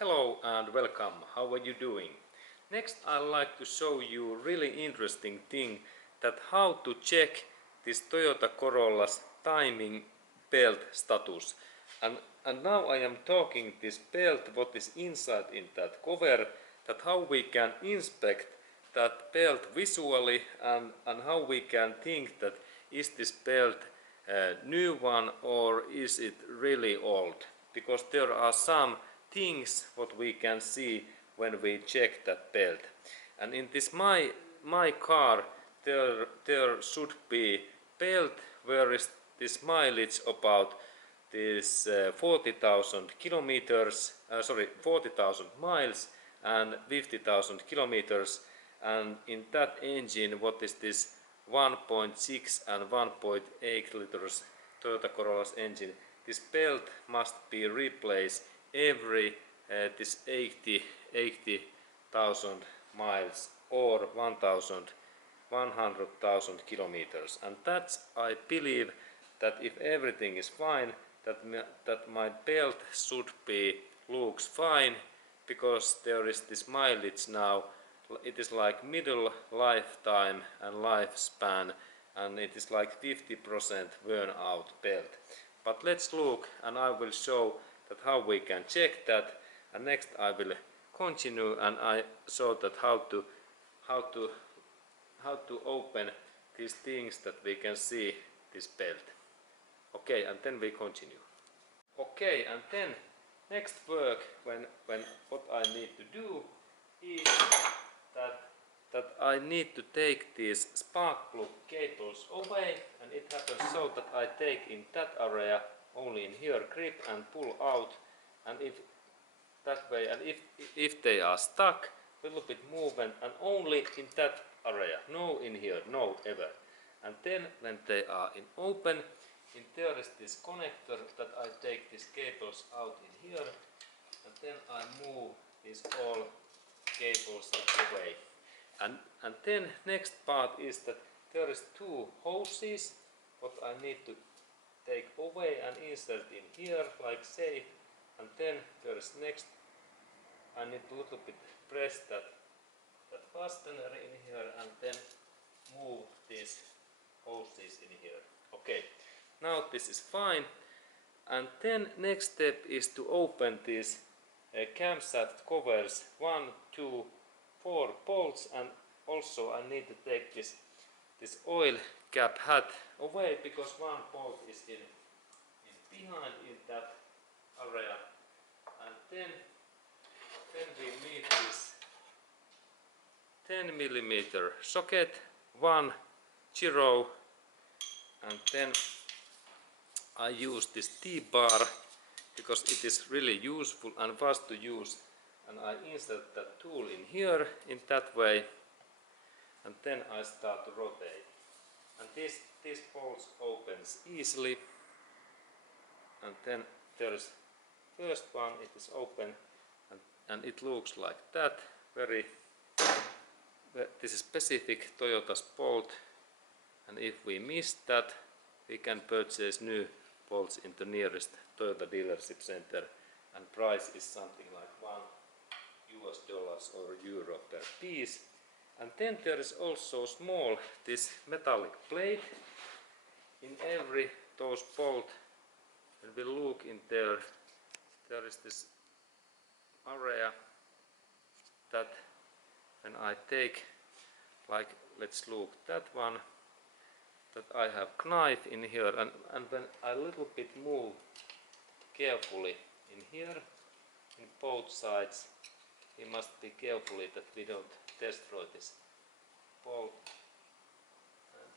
Hello and welcome. How are you doing? Next I'd like to show you really interesting thing that how to check this Toyota Corolla's timing belt status. And now I am talking this belt, what is inside in that cover, that how we can inspect that belt visually and how we can think that is this belt a new one or is it really old, because there are some things what we can see when we check that belt. And in this my car there should be belt where is this mileage about this 40,000 kilometers, 40,000 miles and 50,000 kilometers, and in that engine what is this 1.6 and 1.8 liters Toyota Corolla's engine, this belt must be replaced every this 80,000 miles or 100,000 kilometers. And that's, I believe that if everything is fine, that my belt should be looks fine, because there is this mileage now. It is like middle lifetime and lifespan, and it is like 50% worn out belt. But let's look and I will show that how we can check that, and next I will continue and I show that how to open these things that we can see this belt. Okay, and then we continue. Okay, and then next work when what I need to do is that I need to take these spark plug cables away, and it happens so that I take in that area only in here grip and pull out, and if that way, and if they are stuck, a little bit movement and only in that area, no in here, no ever. And then when they are in open, in there is this connector that I take these cables out in here, and then I move these all cables away. And then next part is that there is two hoses what I need to take away and insert in here like safe, and then there is next I need to little bit press that fastener in here and then move these hoses in here. Okay, now this is fine. And then next step is to open these camshaft covers, 1, 2, 4 bolts, and also I need to take this oil cap hat away because one bolt is in behind in that area. And then we need this 10 millimeter socket, 1 Giro, and then I use this T-bar because it is really useful and fast to use, and I insert that tool in here in that way, and then I start to rotate, and this bolt opens easily, and then there is first one, it is open, and it looks like that. This is specific Toyota's bolt, and if we miss that, we can purchase new bolts in the nearest Toyota dealership center, and price is something like $1 or euro per piece. And then there is also small this metallic plate in every those bolt. When we look in there is this area that when I take, like let's look that one, that I have knife in here, and when I little bit move carefully in here in both sides, we must be carefully that we don't destroy this bolt. And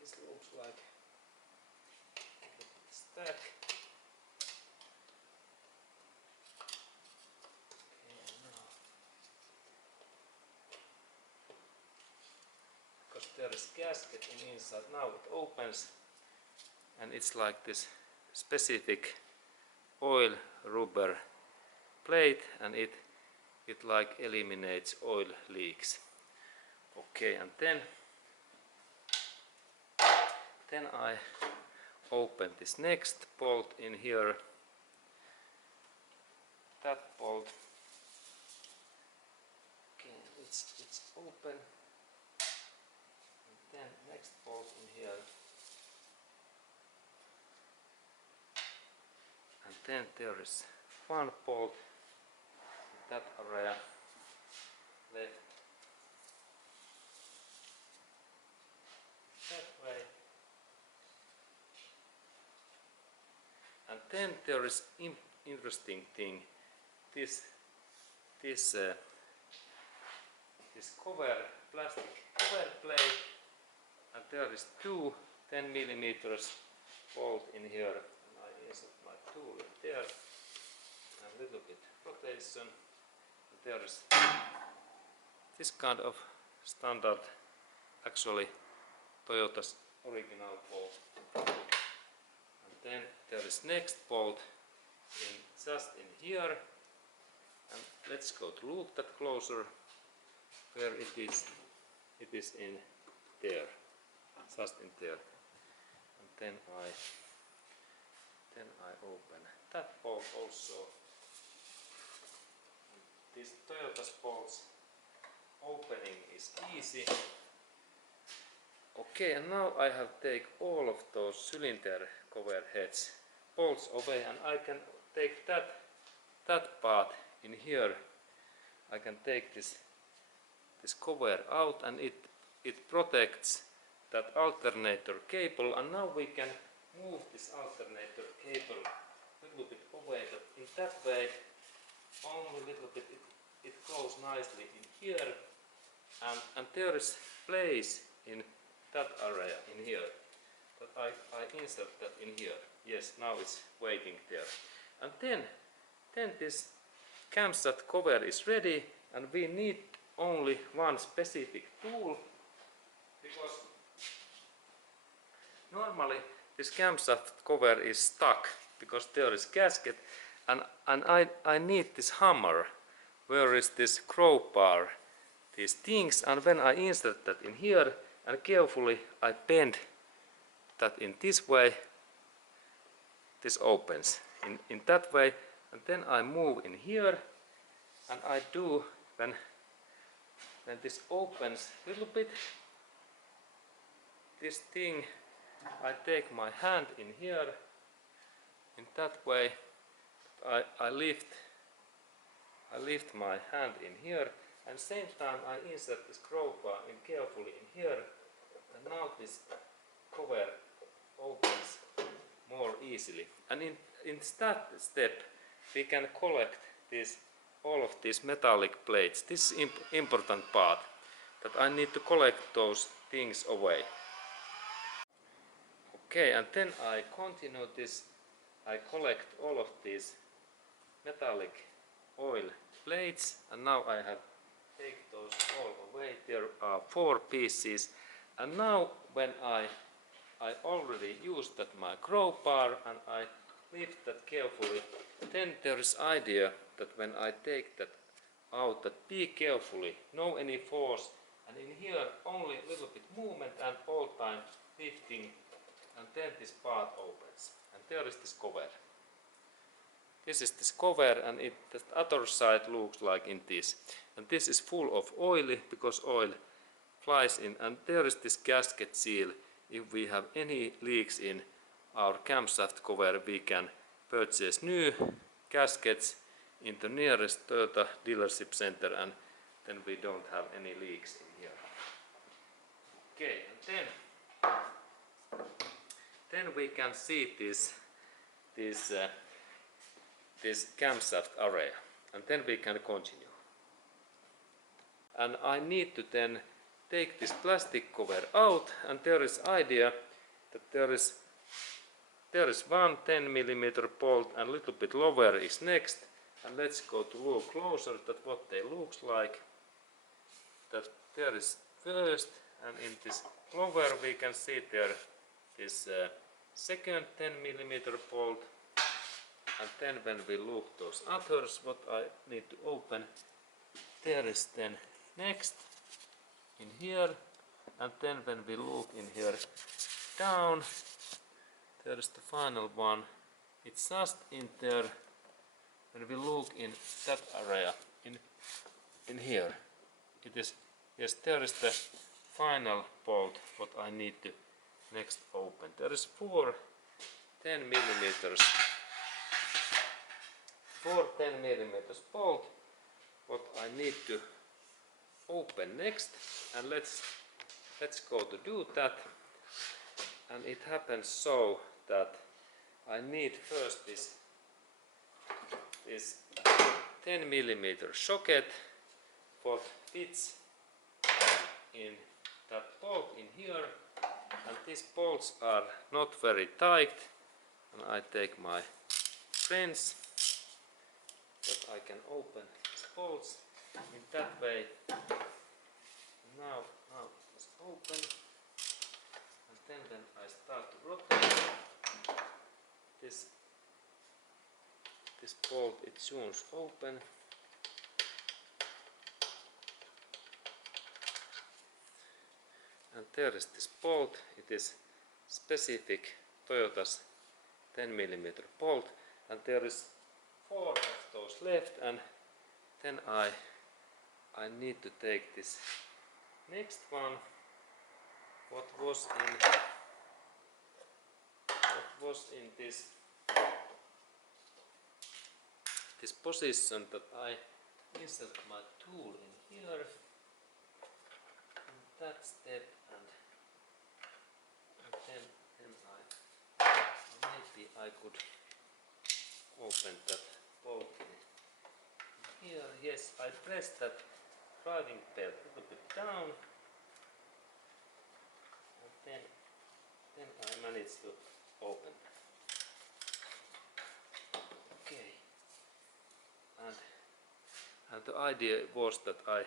this looks like a stack. Because there is gasket in inside. Now it opens, and it's like this specific oil rubber plate, and it like eliminates oil leaks. Okay, and then I open this next bolt in here, that bolt. Okay, it's open. And then next bolt in here. And then there is one bolt in that area left. That way. And then there is interesting thing. This plastic cover plate, and there is two 10 millimeters bolt in here. And I insert my tool in there, and a little bit rotation. And there is this kind of standard, actually Toyota's original bolt. And then there is next bolt just in here. And let's go to look that closer. Where it is in there, just in there. And then I open that bolt also. This Toyota's bolts opening is easy. Okay, and now I have take all of those cylinder cover heads bolts away, and I can take that part in here. I can take this cover out, and it protects that alternator cable, and now we can move this alternator cable a little bit away, but in that way only a little bit it goes nicely in here, and there is place in that area in here, but I insert that in here. Yes, now it's waiting there. And then this camshaft cover is ready, and we need only one specific tool, because normally this camshaft cover is stuck because there is gasket, and I need this hammer. Where is this crowbar? These things, and when I insert that in here and carefully I bend that in this way, this opens in that way, and then I move in here, and I do when this opens a little bit, this thing, I take my hand in here, in that way, I lift my hand in here, and same time I insert this crowbar in carefully in here, and now this cover opens more easily. And in that step we can collect all of these metallic plates. This is important part, that I need to collect those things away. Okay, and then I continue this. I collect all of these metallic oil plates, and now I have take those all away. There are 4 pieces, and now when I already used that my crowbar and I lift that carefully, then there is idea that when I take that out, that be carefully, no any force, and in here only a little bit movement and all time lifting, and then this part opens, and there is this cover. This is this cover, and the other side looks like in this, and this is full of oil because oil flies in, and there is this gasket seal. If we have any leaks in our camshaft cover, we can purchase new gaskets in the nearest Toyota dealership center, and then we don't have any leaks in here. Okay, and then we can see this camshaft area, and then we can continue. And I need to then take this plastic cover out, and there is idea that there is one 10 millimeter bolt, and a little bit lower is next, and let's go to look closer at what they looks like. That there is first, and in this lower we can see there this second 10 millimeter bolt, and then when we look those others, what I need to open, there is then next in here, and then when we look in here down, there is the final one. It's just in there, when we look in that area, in here, it is, yes, there is the final bolt what I need to next open. There is 4 10 millimeters bolt what I need to open next, and let's go to do that. And it happens so that I need first this 10 millimeter socket what fits in that bolt in here, and these bolts are not very tight, and I take my wrench that I can open these bolts in that way. Now it's open, and then when I start to rotate this bolt, it soon open. And there is this bolt. It is specific Toyota's 10 millimeter bolt, and there is 4 of those left, and then I need to take this next one what was in this position, that I insert my tool in here in that step, and then maybe I could open that bolt in here. Yes, I press that driving belt a little bit down, and then I managed to open that. Okay, and the idea was that I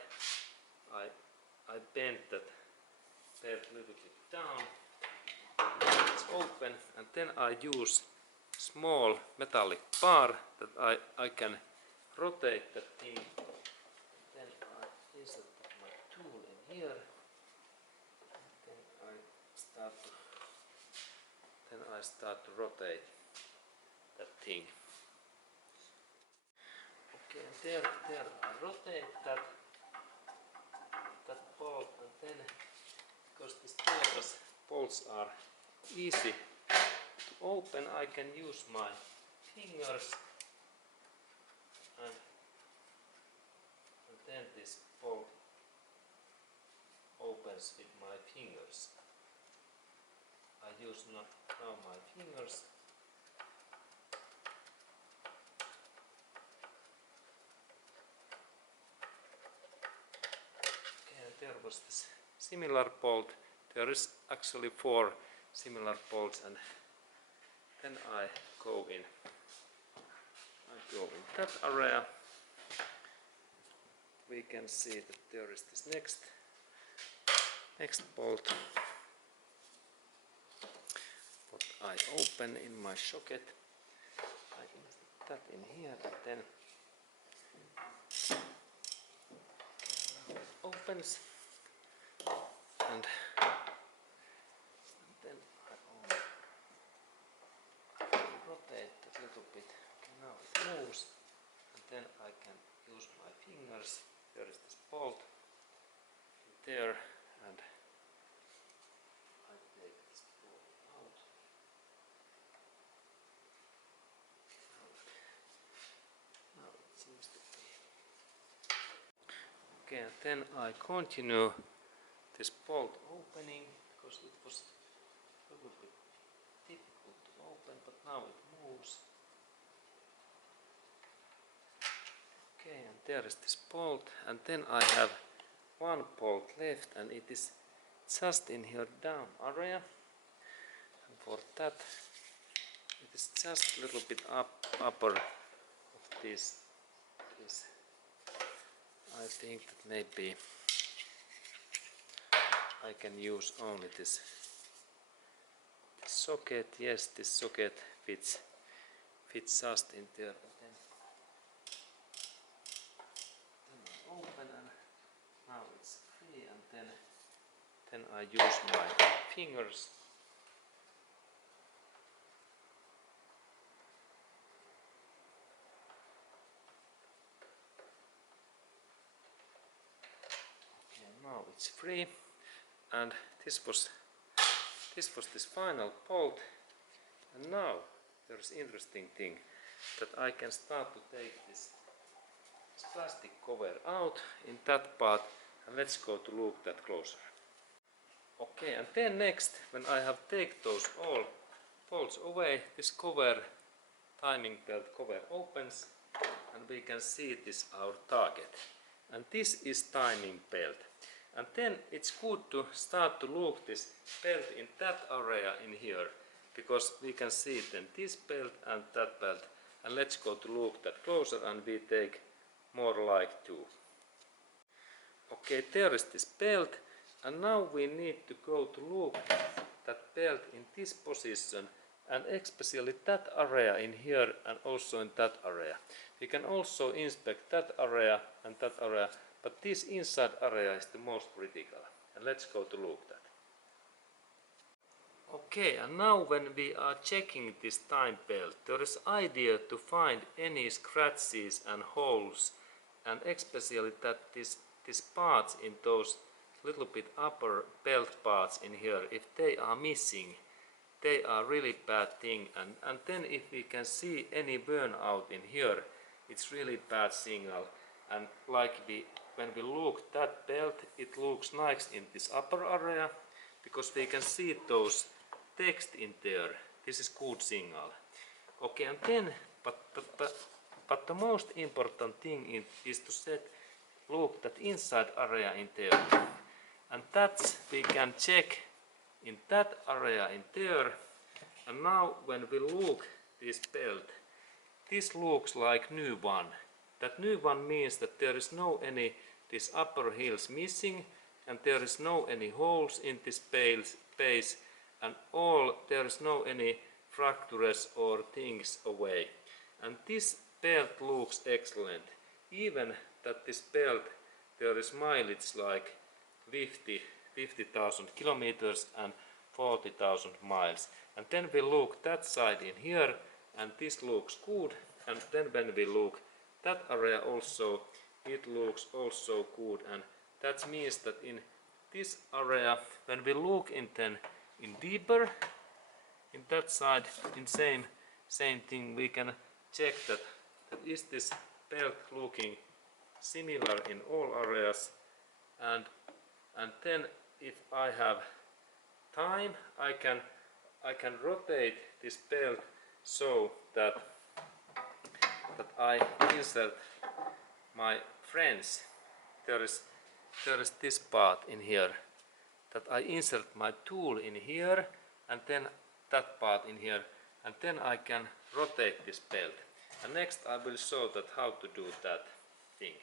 bent that belt a little bit down. It's open, and then I use small metallic bar that I can rotate that thing. Then I insert my tool in here. Then I start to rotate that thing. Okay, and there I rotate that bolt, and then because these Toyota's bolts are easy to open, I can use my fingers, and then this bolt opens with my fingers. I use now my fingers. Okay, and there was this similar bolt. There is actually 4 similar bolts, and then I go in that area. We can see that there is this next bolt what I open in my socket. I insert that in here, and then it opens, and then I rotate that a little bit. Okay, now it moves, and then I can use my fingers. There is this bolt there, and I take this bolt out. Now it seems to be. Okay, and then I continue this bolt opening, because it was a little bit difficult to open, but now it moves. Okay, and there is this bolt, and then I have 1 bolt left, and it is just in here down area, and for that it is just a little bit upper of this. I think that maybe I can use only this socket. Yes, this socket fits just in there. Then I open, and now it's free, and then I use my fingers. it's free, and this was this final bolt, and now there's interesting thing that I can start to take this plastic cover out in that part, and let's go to look that closer. Okay, and then next, when I have taken those all bolts away, this cover, timing belt cover opens, and we can see this our target. And this is timing belt. And then it's good to start to look this belt in that area in here, because we can see then this belt and that belt. And let's go to look that closer, and we take more like 2. Okay, there is this belt, and now we need to go to look that belt in this position, and especially that area in here and also in that area. We can also inspect that area and that area, but this inside area is the most critical. And let's go to look that. Okay, and now when we are checking this time belt, there is idea to find any scratches and holes, and especially that these parts in those little bit upper belt parts in here, if they are missing, they are really bad thing. And then if we can see any burnout in here, it's really bad signal. And like when we look that belt, it looks nice in this upper area, because we can see those text in there. This is good signal. Okay, and then but the most important thing is to look that inside area in there, and that we can check in that area in there. And now when we look this belt, this looks like new one. That new one means that there is no any this upper heels missing, and there is no any holes in this base, and there is no any fractures or things away. And this belt looks excellent. Even that this belt, there is mileage like 50,000 kilometers and 40,000 miles. And then we look that side in here, and this looks good. And then when we look that area also, it looks also good. And that means that in this area, when we look in deeper, in that side, in same thing, we can check that is this belt looking similar in all areas. And then if I have time, I can rotate this belt so that I insert my friends. There is this part in here, that I insert my tool in here, and then that part in here, and then I can rotate this belt. And next I will show that how to do that thing.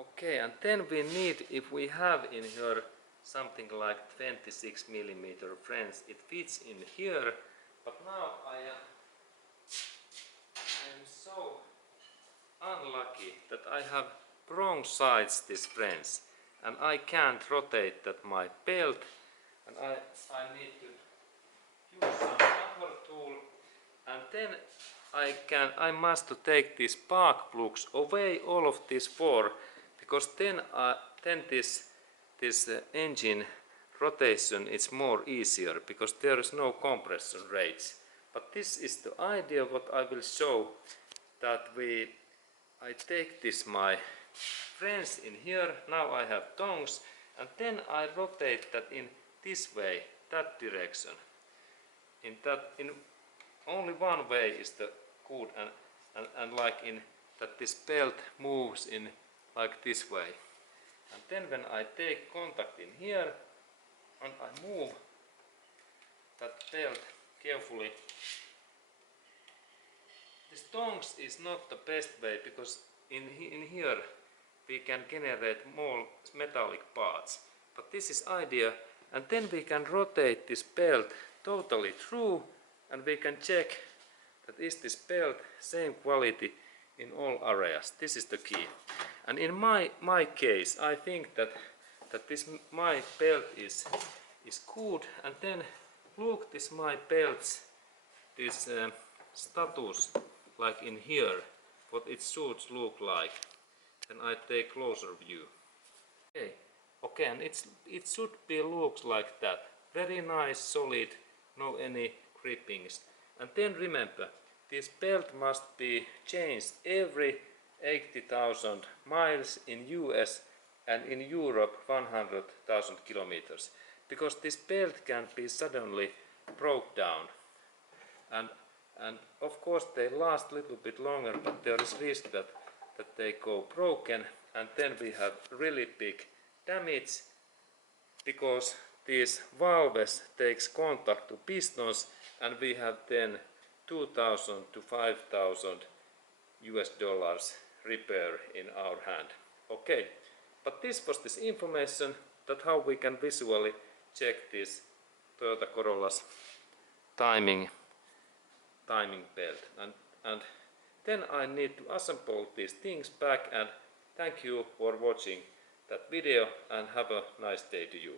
Okay, and then we need, if we have in here something like 26 millimeter friends, it fits in here, but now I am so unlucky that I have wrong sides this friends, and I can't rotate that my belt, and I need to use some other tool, and then I must to take these spark plugs away, all of these 4, because then this engine rotation is more easier, because there is no compression rates. But this is the idea what I will show, that I take this my friends in here, now I have tongs, and then I rotate that in this way, that direction. In only one way is the good, and like in that this belt moves in like this way. And then when I take contact in here, and I move that belt carefully, this tongs is not the best way, because in here we can generate more metallic parts. But this is idea, and then we can rotate this belt totally through, and we can check that is this belt same quality in all areas. This is the key. And in my case, I think that this my belt is good. And then look this my belts, this status like in here, what it should look like. Then I take closer view. Okay, Okay, and it should be looks like that. Very nice, solid, no any creepings. And then remember, this belt must be changed every 80,000 miles in US and in Europe 100,000 kilometers. Because this belt can be suddenly broke down. And, and of course they last a little bit longer, but there is risk that they go broken, and then we have really big damage because these valves takes contact to pistons, and we have then 2,000 to 5,000 US dollars repair in our hand. Okay, but this was this information that how we can visually check this Toyota Corolla's timing belt, and then I need to assemble these things back, and thank you for watching that video and have a nice day to you.